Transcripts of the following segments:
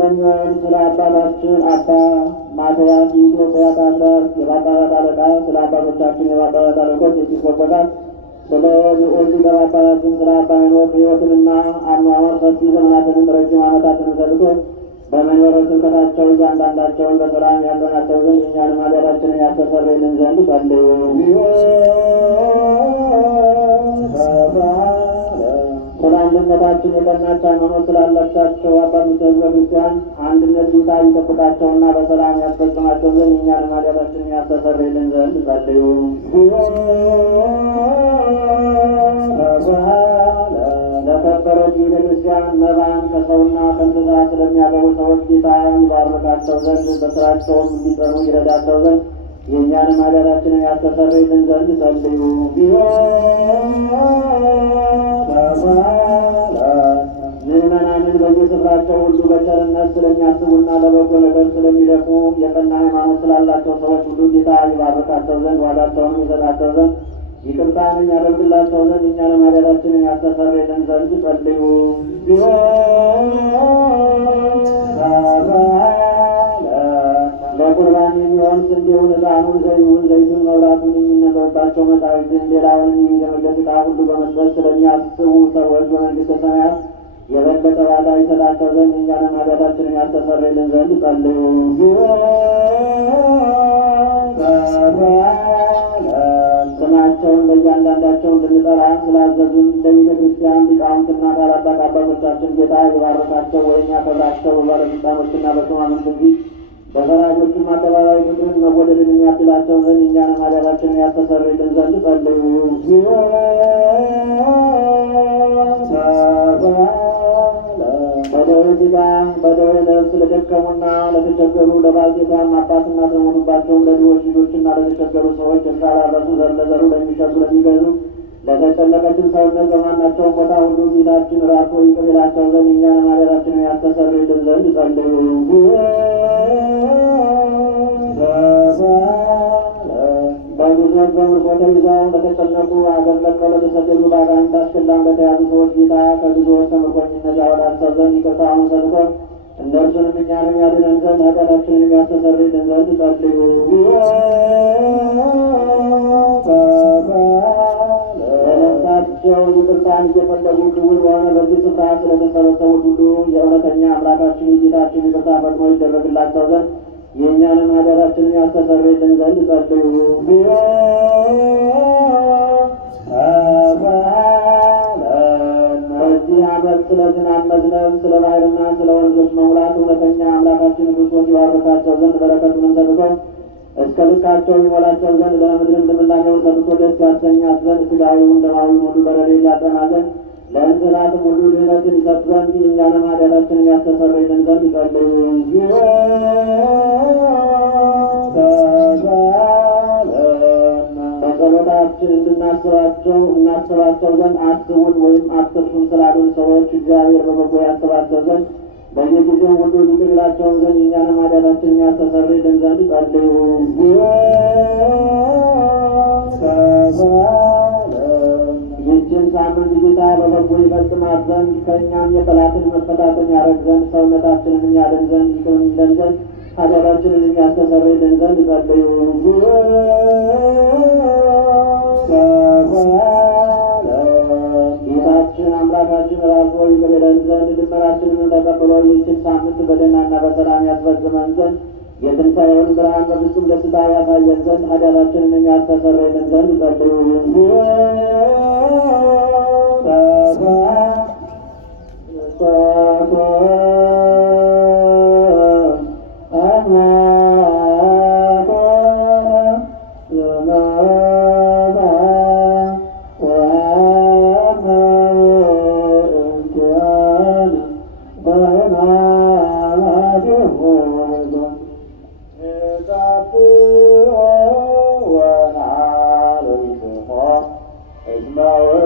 ስለሚሆን ስለ አባታችን አባ ማትያስ የኢትዮጵያ ፓትርያርክ የጳጳሳት አለቃ፣ ስለ አባቶቻችን የጳጳሳት አለቆች ኤጲስቆጶሳት፣ ስለ ልዑል ሊቀ ጳጳሳትን ስለ አባ ሄኖክ ሕይወትንና አኗኗር ሰፊ ዘመናትንም ረጅም ዓመታትን ሰጥቶ በመንበረ ስብከታቸው እያንዳንዳቸውን በሰላም ያኖራቸው ዘንድ እኛንም ኃጢአታችንን ያስተሰርይልን ዘንድ ጸልዩ። ስለ አንድነታችን የቀናች ሃይማኖት ስላላቸው አባቶች ሕዝበ ክርስቲያን አንድነት ጌታ ይጠብቃቸውና በሰላም ያስፈጽማቸው ዘንድ እኛንም ኃጢአታችንን ያስተሰርይልን ዘንድ ጸልዩ። ለከበረች ቤተ ክርስቲያን መባን ከሰውና ከእንስሳ ስለሚያገቡ ሰዎች ጌታ ይባርካቸው ዘንድ በስራቸውም እንዲጸኑ ይረዳቸው ዘንድ የእኛንም ኃጢአታችንን ያስተሰርይልን ዘንድ ጸልዩ። ምዕመናንን በየስፍራቸው ሁሉ በቸርነት ስለሚያስቡና ለበጎ ነገር ስለሚደፉ የቀና ሃይማኖት ስላላቸው ሰዎች ሁሉ ጌታ ይባርካቸው ዘንድ ዋጋቸውንም ይሰጣቸው ዘንድ ይቅርታንም ያደርግላቸው ዘንድ እኛንም ኃጢአታችንን ያስተሰርይልን ዘንድ ጸልዩ። ለቁርባን የሚሆን ስንዴውን፣ ዕጣኑን፣ ዘይቱን፣ መብራቱን የሚነበብባቸው መጻሕፍትን ሌላውንም የሚደመደስ ዕቃ ሁሉ በመስጠት ስለሚያስቡ ሰዎች በመንግሥተ ሰማያት የበለጠ ዋጋ ይሰጣቸው ዘንድ እኛንም ኃጢአታችንን ያስተሰርይልን ዘንድ ጸልዩ። ስማቸውን በእያንዳንዳቸው እንድንጠራ ስላዘዙን ለቤተ ክርስቲያን ሊቃውንትና ታላላቅ አባቶቻችን ጌታ ይባርካቸው ወይም ያከብራቸው። በባለስልጣኖችና በሹማምንት ፊት በፈራጆቹም አደባባይ ፍቅርን መወደድን የሚያድላቸው ዘንድ እኛንም ኃጢአታችንን ያስተሰርይልን ዘንድ ጸልዩ። በደዌ ሥጋ በደዌ ነፍስ ለደከሙና ለተቸገሩ ለባልቴቷም አባትና ለሞቱባቸውም ለድሆች ልጆችና ለተቸገሩ ሰዎች እርሻ ላረሱ ዘር ለዘሩ ለሚሸጡ ለሚገዙ ለተጨነቀችን ሰውነት በማናቸውም ቦታ ሁሉ ጌታችን ራርቶ ይቅር ይላቸው ዘንድ እኛንም ኃጢአታችንን ያስተሰርይልን ዘንድ ጸልዩ። በግዞት በምርኮ ተይዘው ለተጨነቁ አገር ለቀው ለተሰደዱ በአጋንንት አስከላም ለተያዙ ሰዎች ጌታ ከግዞት ከምርኮኝነት ያወጣቸው ዘንድ ይቅርታውን ሰጥቶ እነርሱንም እኛንም ያድነን ዘንድ ኃጢአታችንን ያስተሰርይልን ዘንድ ጸልዩ። ለነፍሳቸው ይቅርታን እየፈለጉ ክቡር በሆነ በዚህ ስፍራ ስለተሰበሰቡት ሁሉ የእውነተኛ አምላካችን የጌታችን ይቅርታ ፈጥኖ ይደረግላቸው ዘንድ የእኛንም ኃጢአታችንን ያስተሰርይልን ዘንድ ጸልዩ። በዚህ ዓመት ስለ ዝናብ መዝነብ፣ ስለ ባሕርና ስለ ወንዞች መሙላት እውነተኛ አምላካችን ክርስቶስ ይባርካቸው ዘንድ በረከቱንም ሰጥቶ እስከ ልካቸው ይሞላቸው ዘንድ ለምድርም ልምላሜውን ሰጥቶ ደስ ያሰኛት ዘንድ ሥጋዊውን ደማዊውን ሁሉ በረድኤት ያጸና ዘንድ ለእንስሳትም ሁሉ ድኅነትን ይሰጥ ዘንድ የእኛንም ኃጢአታችንን ያስተሰርይልን ዘንድ ጸልዩ። በጸሎታችን እናስባቸው ዘንድ አስቡን ወይም አትርሱን ስላሉን ሰዎች እግዚአብሔር በበጎ ያስባቸው ዘንድ በየጊዜው ሁሉ ይቅር ይላቸው ዘንድ እኛንም ኃጢአታችንን ያስተሰርይልን ዘንድ ጸልዩ። ይህችን ሳምንት ጌታ በበጎ ይፈጽማት ዘንድ ከእኛም የጠላትን መፈታትን ያደርግ ዘንድ ሰውነታችንን ያድን ዘንድ ይቅር ይለን ዘንድ ኃጢአታችንን ያስተሰርይልን ዘንድ ጸልዩ። ጌታችን አምላካችን ራሱ ይቅር ይለን ዘንድ ልመናችንን ተቀብሎ ይህችን ሳምንት በደህናና በሰላም ያስፈጽመን ዘንድ የትንሣኤውን ብርሃን በፍጹም ደስታ ያሳየን ዘንድ ኃጢአታችንን ያስተሰርይልን ዘንድ ጸልዩ። Now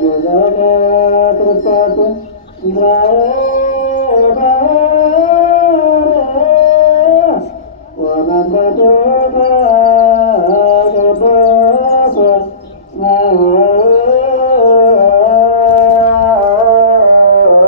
ጌዘከ ክርስቶስ እስራኤል ወመንፈስከ